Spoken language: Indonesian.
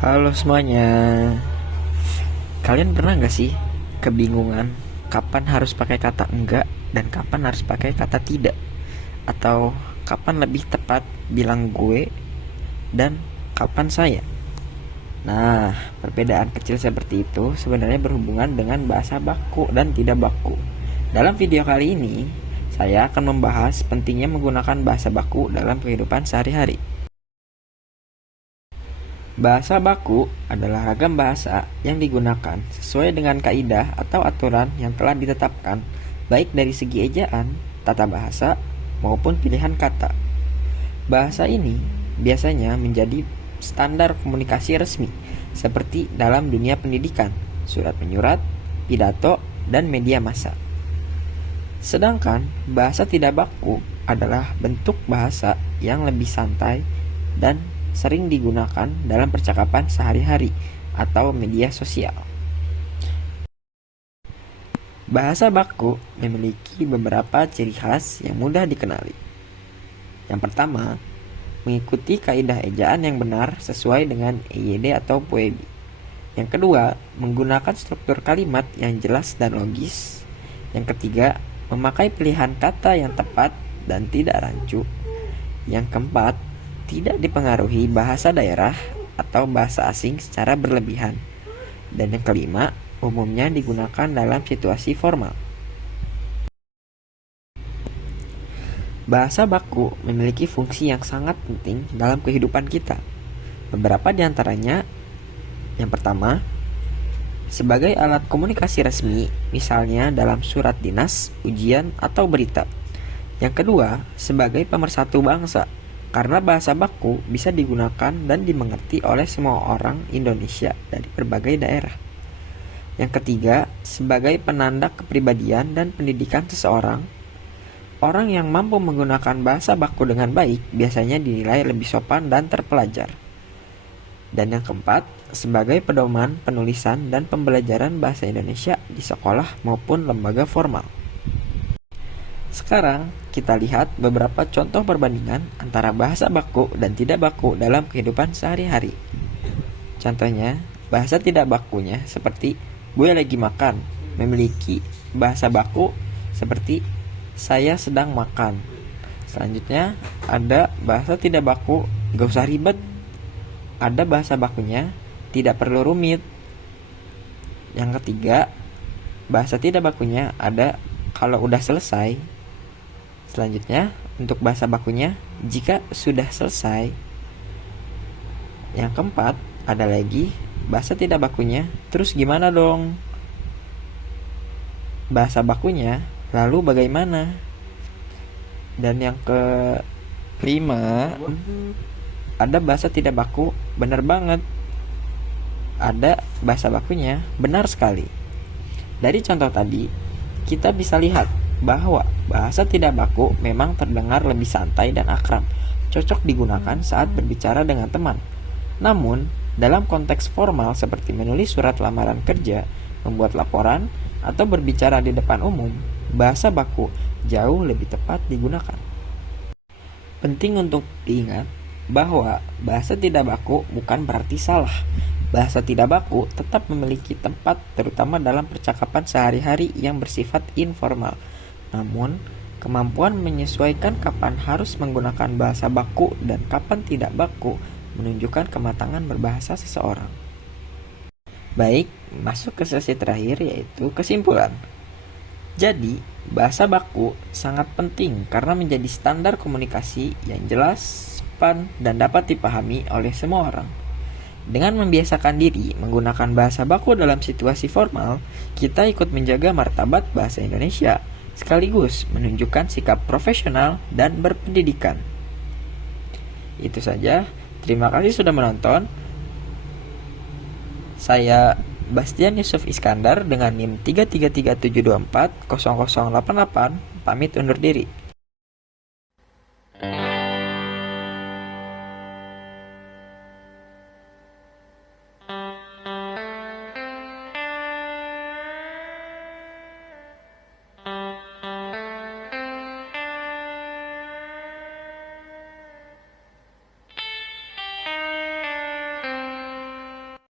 Halo semuanya. Kalian pernah gak sih kebingungan kapan harus pakai kata enggak dan kapan harus pakai kata tidak? Atau kapan lebih tepat bilang gue dan kapan saya? Nah, perbedaan kecil seperti itu sebenarnya berhubungan dengan bahasa baku dan tidak baku. Dalam video kali ini, saya akan membahas pentingnya menggunakan bahasa baku dalam kehidupan sehari-hari. Bahasa baku adalah ragam bahasa yang digunakan sesuai dengan kaidah atau aturan yang telah ditetapkan, baik dari segi ejaan, tata bahasa, maupun pilihan kata. Bahasa ini biasanya menjadi standar komunikasi resmi, seperti dalam dunia pendidikan, surat menyurat, pidato, dan media massa. Sedangkan bahasa tidak baku adalah bentuk bahasa yang lebih santai dan sering digunakan dalam percakapan sehari-hari atau media sosial. Bahasa baku memiliki beberapa ciri khas yang mudah dikenali. Yang pertama, mengikuti kaidah ejaan yang benar sesuai dengan EYD atau POEB. Yang kedua, menggunakan struktur kalimat yang jelas dan logis. Yang ketiga, memakai pilihan kata yang tepat dan tidak rancu. Yang keempat, tidak dipengaruhi bahasa daerah atau bahasa asing secara berlebihan. Dan yang kelima, umumnya digunakan dalam situasi formal. Bahasa baku memiliki fungsi yang sangat penting dalam kehidupan kita. Beberapa di antaranya, yang pertama, sebagai alat komunikasi resmi, misalnya dalam surat dinas, ujian, atau berita. Yang kedua, sebagai pemersatu bangsa, karena bahasa baku bisa digunakan dan dimengerti oleh semua orang Indonesia dari berbagai daerah. Yang ketiga, sebagai penanda kepribadian dan pendidikan seseorang. Orang yang mampu menggunakan bahasa baku dengan baik biasanya dinilai lebih sopan dan terpelajar. Dan yang keempat, sebagai pedoman penulisan dan pembelajaran bahasa Indonesia di sekolah maupun lembaga formal. Sekarang kita lihat beberapa contoh perbandingan antara bahasa baku dan tidak baku dalam kehidupan sehari-hari. Contohnya, bahasa tidak bakunya seperti gue lagi makan memiliki bahasa baku seperti saya sedang makan. Selanjutnya, ada bahasa tidak baku gak usah ribet. Ada bahasa bakunya tidak perlu rumit. Yang ketiga, bahasa tidak bakunya ada kalau udah selesai. Selanjutnya, untuk bahasa bakunya, jika sudah selesai. Yang keempat, ada lagi bahasa tidak bakunya, terus gimana dong? Bahasa bakunya, lalu bagaimana? Dan yang kelima, ada bahasa tidak baku, benar banget. Ada bahasa bakunya, benar sekali. Dari contoh tadi, kita bisa lihat bahwa bahasa tidak baku memang terdengar lebih santai dan akrab, cocok digunakan saat berbicara dengan teman. Namun, dalam konteks formal seperti menulis surat lamaran kerja, membuat laporan, atau berbicara di depan umum, bahasa baku jauh lebih tepat digunakan. Penting untuk diingat bahwa bahasa tidak baku bukan berarti salah. Bahasa tidak baku tetap memiliki tempat terutama dalam percakapan sehari-hari yang bersifat informal. Namun, kemampuan menyesuaikan kapan harus menggunakan bahasa baku dan kapan tidak baku menunjukkan kematangan berbahasa seseorang. Baik, masuk ke sesi terakhir yaitu kesimpulan. Jadi, bahasa baku sangat penting karena menjadi standar komunikasi yang jelas, sopan, dan dapat dipahami oleh semua orang. Dengan membiasakan diri menggunakan bahasa baku dalam situasi formal, kita ikut menjaga martabat bahasa Indonesia, sekaligus menunjukkan sikap profesional dan berpendidikan. Itu saja. Terima kasih sudah menonton. Saya Bastian Yusuf Iskandar dengan NIM 33372400088 pamit undur diri.